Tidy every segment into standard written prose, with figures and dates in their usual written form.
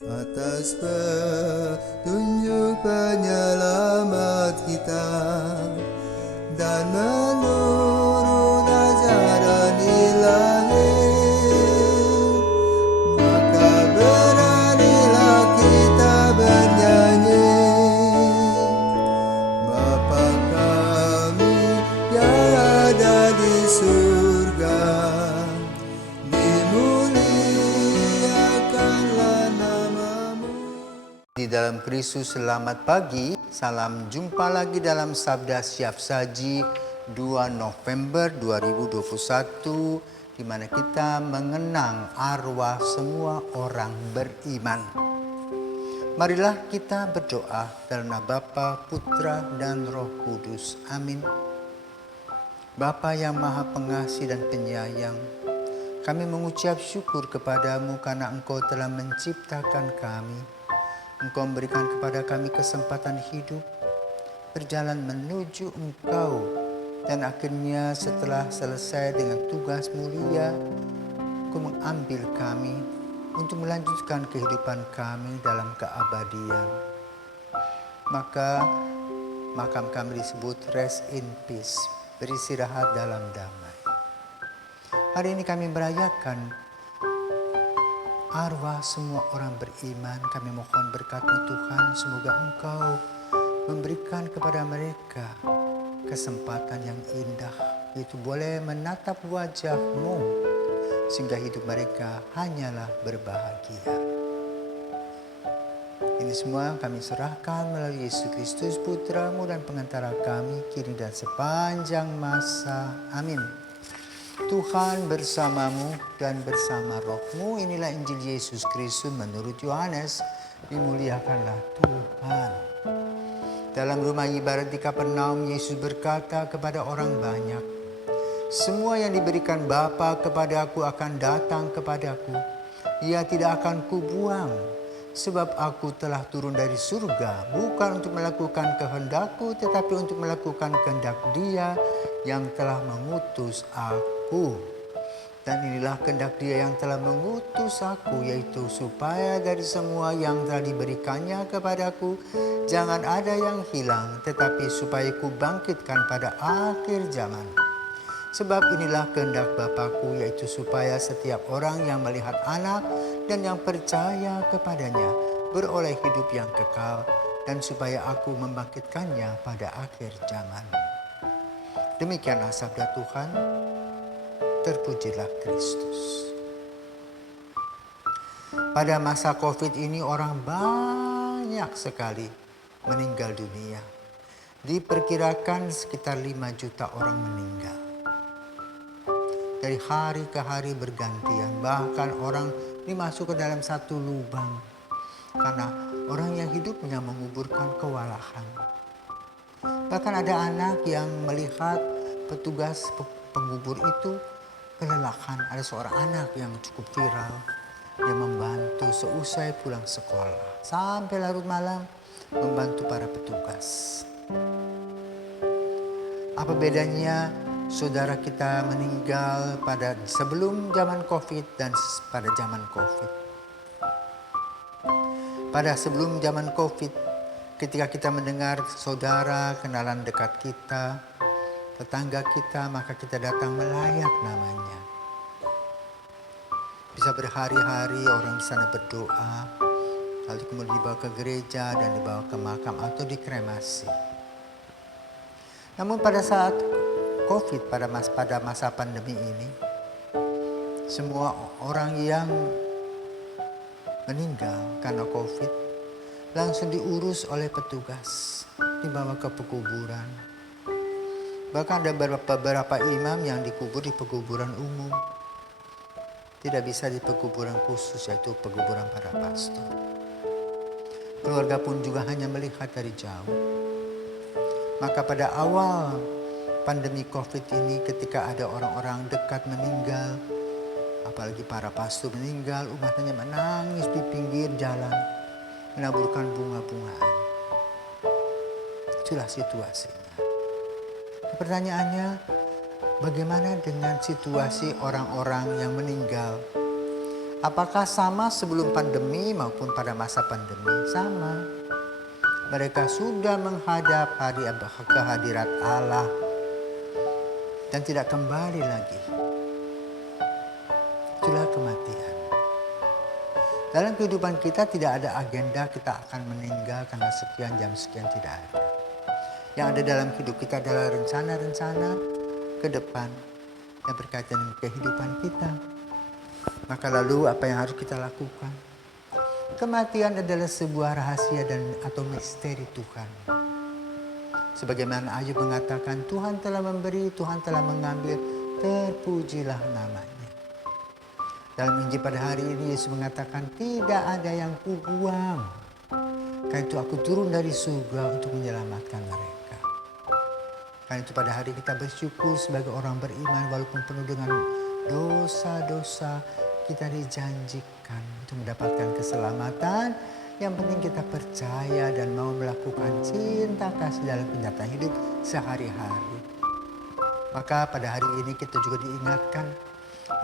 Atas petunjuk penyelamat kita dan menurut ajaran ilahi, maka beranilah kita bernyanyi. Bapa kami yang ada di surga, dimuliakanlah namamu. Di dalam Kristus, selamat pagi. Salam jumpa lagi dalam Sabda Siap Saji 2 November 2021, di mana kita mengenang arwah semua orang beriman. Marilah kita berdoa dalam nama Bapa, Putra, dan Roh Kudus. Amin. Bapa yang Maha Pengasih dan Penyayang, kami mengucap syukur kepadamu karena Engkau telah menciptakan kami. Engkau memberikan kepada kami kesempatan hidup, berjalan menuju Engkau, dan akhirnya setelah selesai dengan tugas mulia, Engkau mengambil kami untuk melanjutkan kehidupan kami dalam keabadian. Maka makam kami disebut rest in peace, beristirahat dalam damai. Hari ini kami merayakan arwah semua orang beriman. Kami mohon berkat-Mu Tuhan, semoga Engkau memberikan kepada mereka kesempatan yang indah, yaitu boleh menatap wajah-Mu, sehingga hidup mereka hanyalah berbahagia. Ini semua kami serahkan melalui Yesus Kristus, Putra-Mu dan pengantara kami, kini dan sepanjang masa. Amin. Tuhan bersamamu dan bersama rohmu. Inilah Injil Yesus Kristus menurut Yohanes. Dimuliakanlah Tuhan. Dalam rumah ibadat di Kapernaum, Yesus berkata kepada orang banyak, "Semua yang diberikan Bapa kepadaku akan datang kepadaku. Ia tidak akan kubuang, sebab aku telah turun dari surga, bukan untuk melakukan kehendakku, tetapi untuk melakukan kehendak Dia yang telah mengutus aku. Dan inilah kehendak Dia yang telah mengutus aku, yaitu supaya dari semua yang telah diberikannya kepadaku, jangan ada yang hilang, tetapi supaya ku bangkitkan pada akhir zaman. Sebab inilah kehendak Bapa-Ku, yaitu supaya setiap orang yang melihat Anak dan yang percaya kepadanya beroleh hidup yang kekal, dan supaya aku membangkitkannya pada akhir zaman." Demikianlah sabda Tuhan. Terpujilah Kristus. Pada masa COVID ini orang banyak sekali meninggal dunia. Diperkirakan sekitar 5 juta orang meninggal. Dari hari ke hari bergantian, bahkan orang dimasukkan dalam satu lubang karena orang yang hidupnya menguburkan kewalahan. Bahkan ada anak yang melihat petugas pengubur itu kelelahan. Ada seorang anak yang cukup viral, dia membantu seusai pulang sekolah sampai larut malam membantu para petugas. Apa bedanya saudara kita meninggal pada sebelum zaman COVID dan pada zaman COVID? Pada sebelum zaman COVID, ketika kita mendengar saudara, kenalan dekat kita, tetangga kita, maka kita datang melayat namanya. Bisa berhari-hari orang di sana berdoa, lalu kemudian dibawa ke gereja dan dibawa ke makam atau dikremasi. Namun pada saat COVID, pada masa pandemi ini, semua orang yang meninggal karena COVID langsung diurus oleh petugas, dibawa ke pekuburan. Bahkan ada beberapa imam yang dikubur di pekuburan umum. Tidak bisa di pekuburan khusus, yaitu pekuburan para pastor. Keluarga pun juga hanya melihat dari jauh. Maka pada awal pandemi COVID ini, ketika ada orang-orang dekat meninggal, apalagi para pastor meninggal, umat hanya menangis di pinggir jalan, menaburkan bunga-bungaan. Itulah situasinya. Pertanyaannya, bagaimana dengan situasi orang-orang yang meninggal Apakah sama sebelum pandemi maupun pada masa pandemi? Sama. Mereka sudah menghadap kehadirat Allah dan tidak kembali lagi. Itulah kematian. Dalam kehidupan kita tidak ada agenda kita akan meninggal karena sekian jam sekian, tidak ada. Yang ada dalam hidup kita adalah rencana-rencana ke depan yang berkaitan dengan kehidupan kita. Maka lalu apa yang harus kita lakukan? Kematian adalah sebuah rahasia atau misteri Tuhan. Sebagaimana Ayub mengatakan, Tuhan telah memberi, Tuhan telah mengambil, terpujilah namanya. Dalam Injil pada hari ini Yesus mengatakan, tidak ada yang kubuang. Karena itu aku turun dari surga untuk menyelamatkan mereka. Karena itu pada hari kita bersyukur sebagai orang beriman, walaupun penuh dengan dosa-dosa, kita dijanjikan untuk mendapatkan keselamatan. Yang penting kita percaya dan mau melakukan cinta kasih dalam kenyataan hidup sehari-hari. Maka pada hari ini kita juga diingatkan,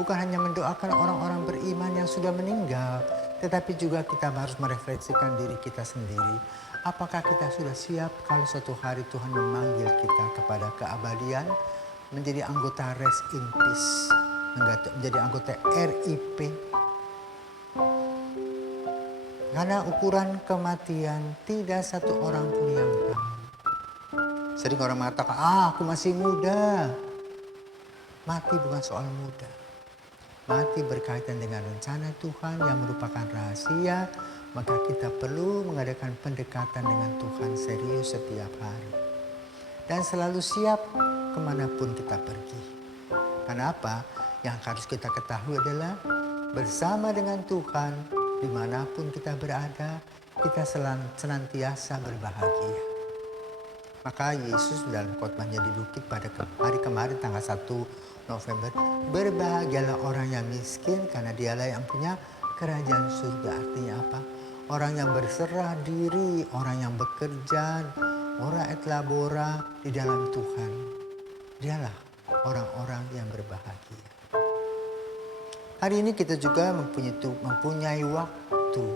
bukan hanya mendoakan orang-orang beriman yang sudah meninggal, tetapi juga kita harus merefleksikan diri kita sendiri. Apakah kita sudah siap kalau suatu hari Tuhan memanggil kita kepada keabadian, menjadi anggota Rest in Peace, menjadi anggota RIP. Karena ukuran kematian tidak satu orang pun yang tahu. Sering orang mengatakan, aku masih muda. Mati bukan soal muda. Mati berkaitan dengan rencana Tuhan yang merupakan rahasia, maka kita perlu mengadakan pendekatan dengan Tuhan serius setiap hari. Dan selalu siap kemanapun kita pergi. Karena apa? Yang harus kita ketahui adalah bersama dengan Tuhan, dimanapun kita berada, kita senantiasa berbahagia. Maka Yesus dalam khotbahnya di bukit pada hari kemarin tanggal 1 November, berbahagialah orang yang miskin karena dialah yang punya kerajaan surga. Artinya apa? Orang yang berserah diri, orang yang bekerja, ora et labora di dalam Tuhan. Dialah orang-orang yang berbahagia. Hari ini kita juga mempunyai waktu,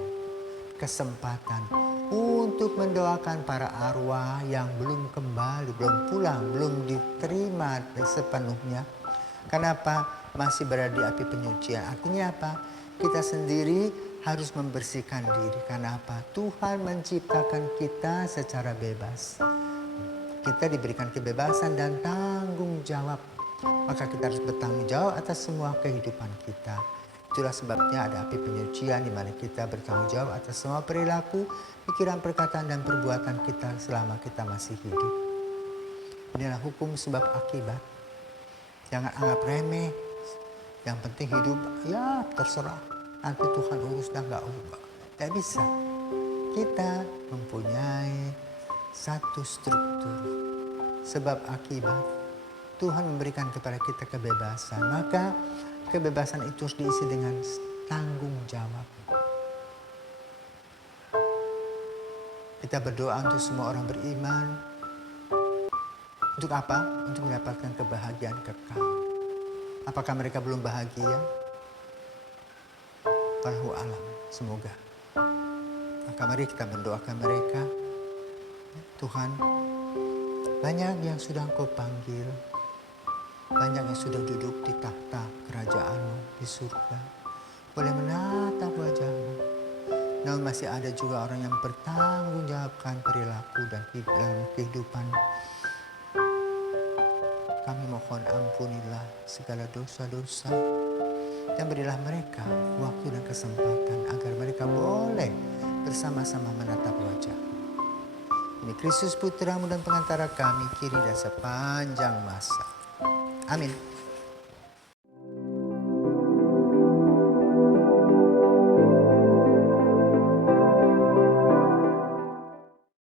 kesempatan untuk mendoakan para arwah yang belum kembali, belum pulang, belum diterima sepenuhnya. Kenapa? Masih berada di api penyucian. Artinya apa? Kita sendiri harus membersihkan diri. Karena apa? Tuhan menciptakan kita secara bebas. Kita diberikan kebebasan dan tanggung jawab. Maka kita harus bertanggung jawab atas semua kehidupan kita. Itulah sebabnya ada api penyucian di mana kita bertanggung jawab atas semua perilaku, pikiran, perkataan, dan perbuatan kita selama kita masih hidup. Inilah hukum sebab akibat. Jangan anggap remeh. Yang penting hidup, ya terserah. Nanti Tuhan urus dan gak ubah. Tidak bisa. Kita mempunyai satu struktur. Sebab akibat. Tuhan memberikan kepada kita kebebasan. Maka kebebasan itu harus diisi dengan tanggung jawab. Kita berdoa untuk semua orang beriman. Untuk apa? Untuk mendapatkan kebahagiaan kekal. Apakah mereka belum bahagia? Wallahu alam. Semoga. Maka mari kita mendoakan mereka. Tuhan, banyak yang sudah Engkau panggil. Banyak yang sudah duduk di tahta kerajaan-Mu di surga. Boleh menatap wajah-Mu. Namun masih ada juga orang yang bertanggung jawabkan perilaku dan dalam kehidupan. Kami mohon ampunilah segala dosa-dosa. Dan berilah mereka waktu dan kesempatan agar mereka boleh bersama-sama menatap wajah. Ini Kristus Putra-Mu dan pengantara kami kini dan sepanjang masa. Amin.